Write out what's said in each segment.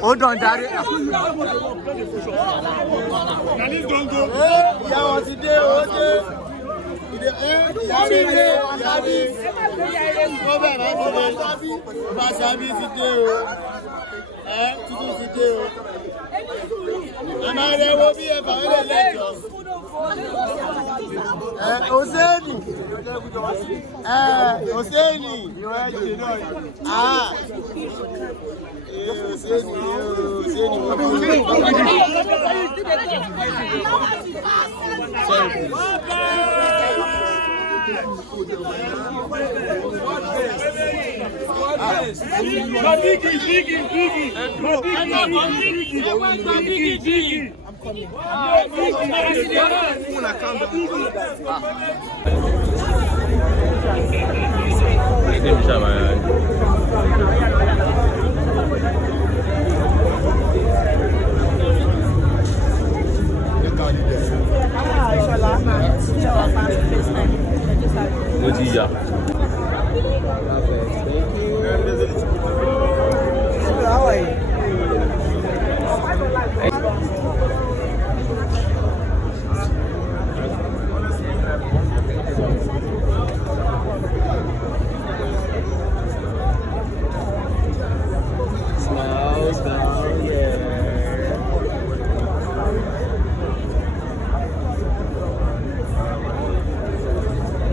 Hold on, Daddy.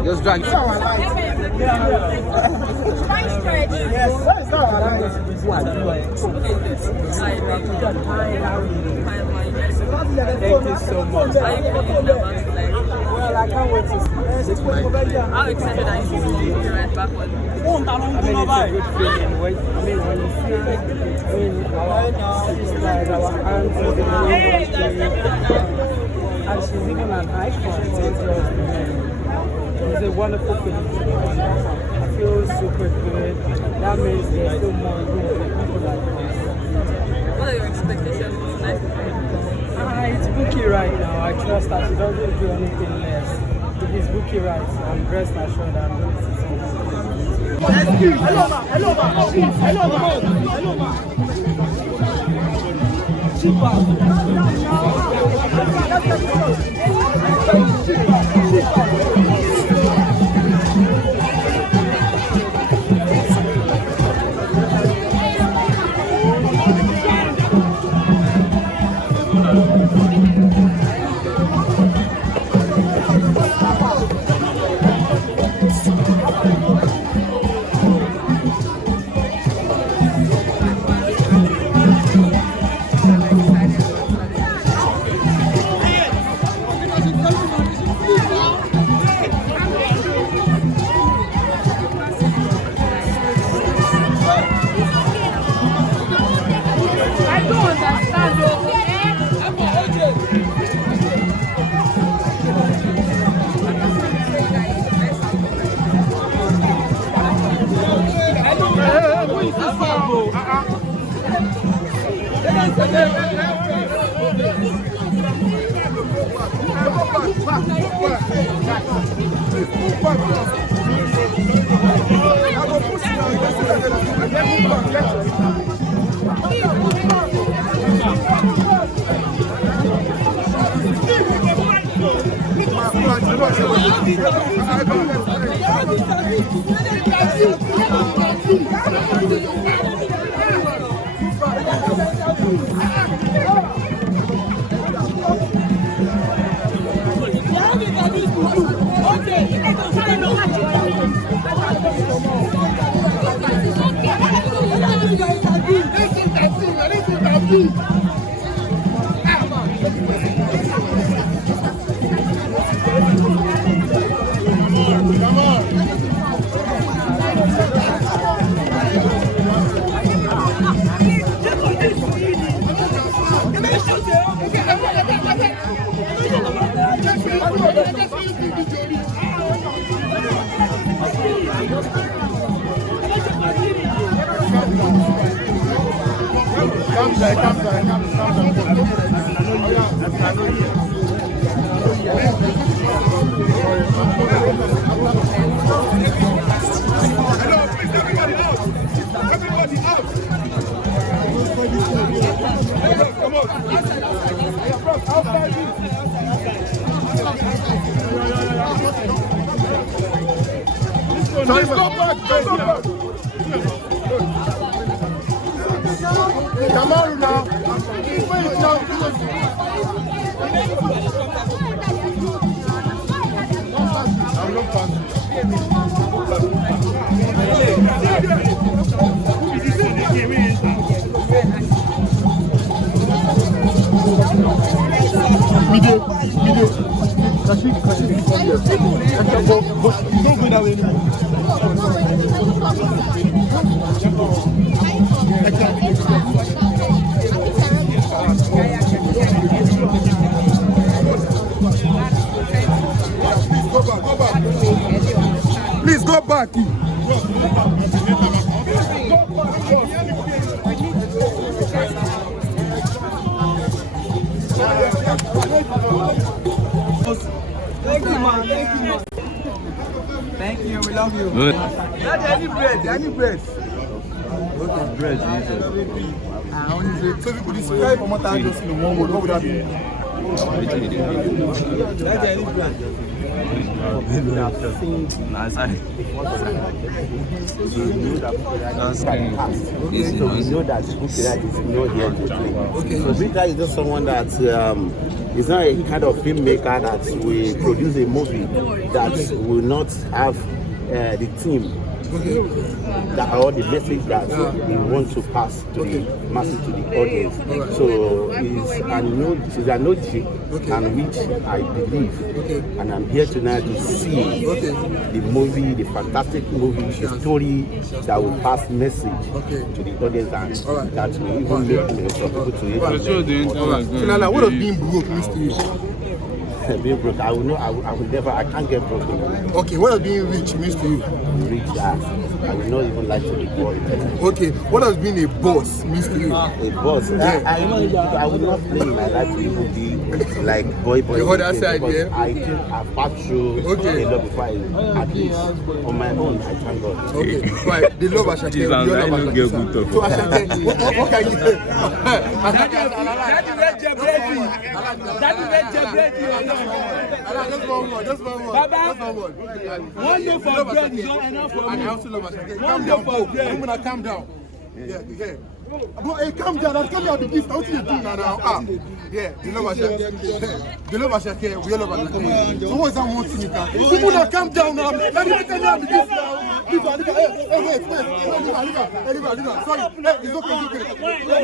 Just drink. Yes, thank you so much. Well, I can't wait to see. How excited are you to see you right back on? I mean, it's a good feeling. When you see our sisters, our aunts in the industry, and she's even an icon. It's a wonderful feeling. I feel super good. That means there's still more room for people like us. What are your expectations for tonight's event? It's bookie right now. I trust that she doesn't do anything less. If it's bookie right, I'm rest assured that I'm going to see something. Hello, ma. Hello, ma. Hello, ma. Hello, ma. Super. Come Please go back. Come on now. Wait now. I'm not passing. Video. Kashi, come here. But you don't go that way anymore. Please go back. Thank you, man. Thank you, we love you. Any bread. Okay, bread. So if you could describe Omotara just in one word, what would that be? So we know that Bukira is not here today. So Bukira is just someone that is not a kind of filmmaker that will produce a movie that will not have the theme that or the message that we want to pass to the masses, to the audience. So she's an OG, and which I believe, and I'm here tonight to see the movie, the fantastic movie, the story that will pass message to the audience, and that will even make some people to even. So Lala, what does being broke mean to you? Being broke, I can't get broke. Okay, what does being rich means to you? Rich, I would not even like to be poor. Okay, what does being a boss means to you? A boss? I would not play in my life to even be like boy. The other side, yeah? I think I've passed through a lot before at least on my own, I thank God. Okay, right, the love Ashake, we all love Ashake. So Ashake, what can you say? Just one word. One day for bread is not enough for me. And I also love Ashake. Calm down, folks. I'm gonna calm down. Yeah. Bro, hey, calm down. I'm coming out the gift. What you doing now? Yeah, you love Ashake. You love Ashake. We all love Ashake. So what is that one thing you can? People now calm down now. Let me tell you the gift now. Hey, wait. Sorry. Hey, it's okay.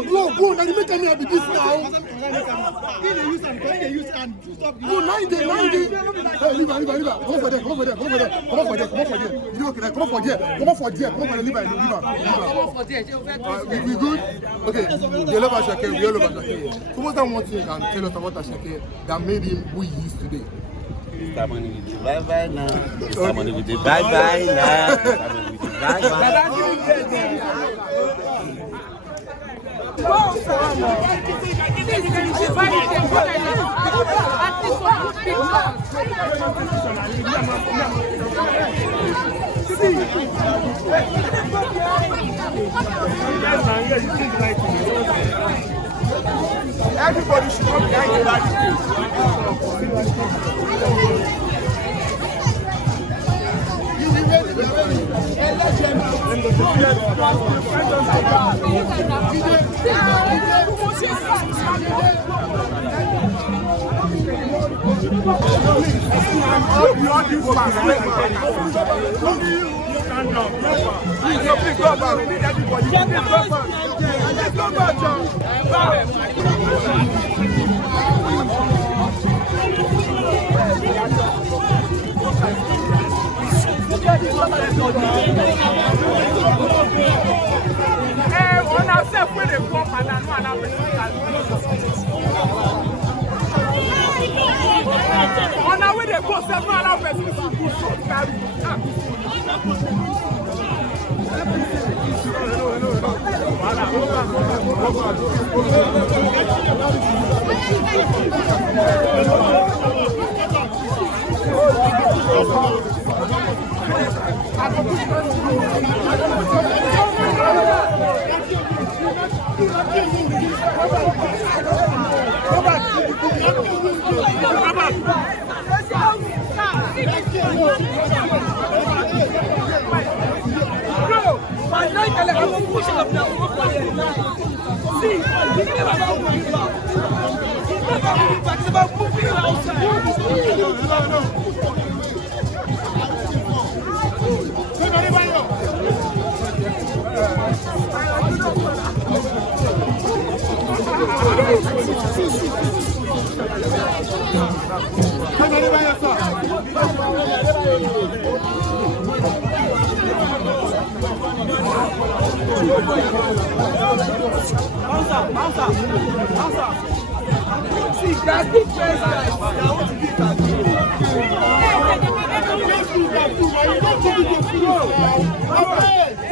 Go. Let me tell you the gift now. Go, 90. Hey, leave. Come for there. You know, come for there. We good? Okay, you love Ashake, we all love Ashake. So what's that one thing you can tell us about Ashake that made him who he is today? Bye-bye now. Bye-bye now. Everybody should come behind the light. You be ready. Please go back. We need everybody. Let's go back, John. On a fait pour les pompes, on a des concepts à la pushing up now. See, you never know who you are. It's about moving outside. No. Bouncer. See, that's big friends, guys. I want to get that. Let's do that too, man. You don't do it.